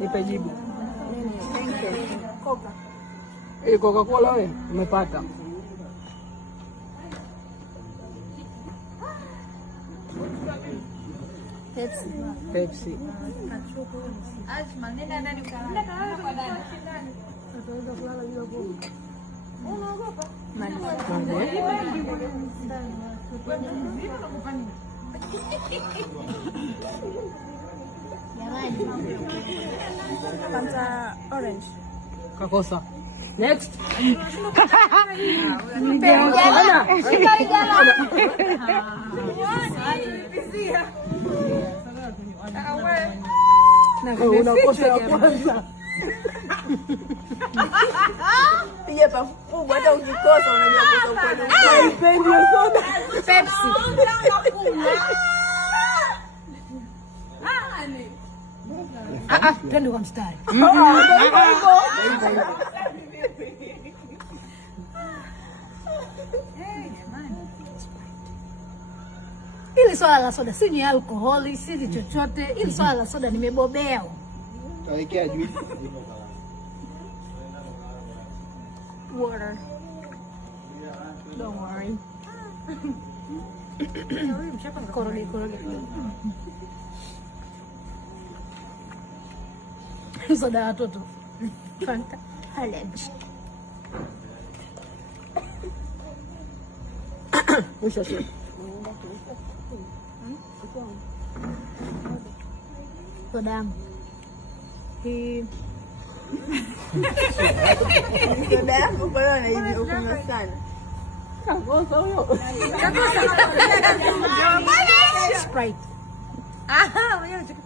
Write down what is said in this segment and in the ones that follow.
Nipe jibu. Coca. Coca-Cola wewe umepata. Pepsi. Pepsi. Azma nenda ndani ukalala kwa ndani. Utaweza kulala bila kuoga. Unaogopa? Fanta orange. Kakosa. Next. Unakosa ya kwanza. Pia pakubwa hata ukikosa unajua kosa kwa nini. Haipendi soda. Pepsi. Twende kwa mstari. Ili swala la soda si ni alkoholi, si ni chochote. Ili swala la soda nimebobea. Tawekea juice. Water. Don't worry. Koroge. Soda ya watoto. Fanta orange. Mwisho sio. Soda. Hii. Soda yako kwa hiyo anaibi ukunywa sana. Kakosa huyo. Sprite. Wewe unachokifanya.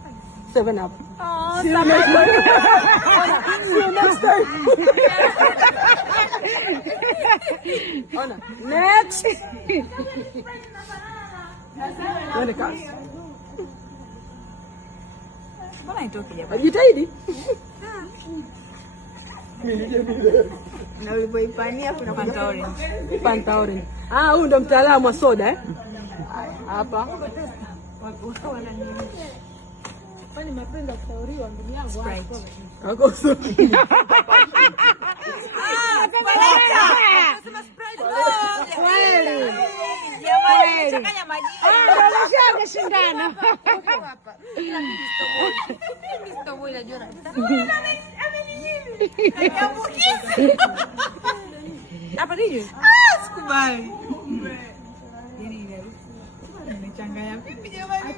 7 up. Oh, See you next time. Ona. Next. Twende kasi. mbona itoki jamani? Jitahidi. Na ulipoipania kuna Fanta orange. Fanta orange. Huyu ndo mtaalamu wa soda hapa. kwani mapenda kushauriwa ndugu yangu. Kakosa. Shindano. Apa nini? Sikubali. Ini nimechanganya vipi jamani?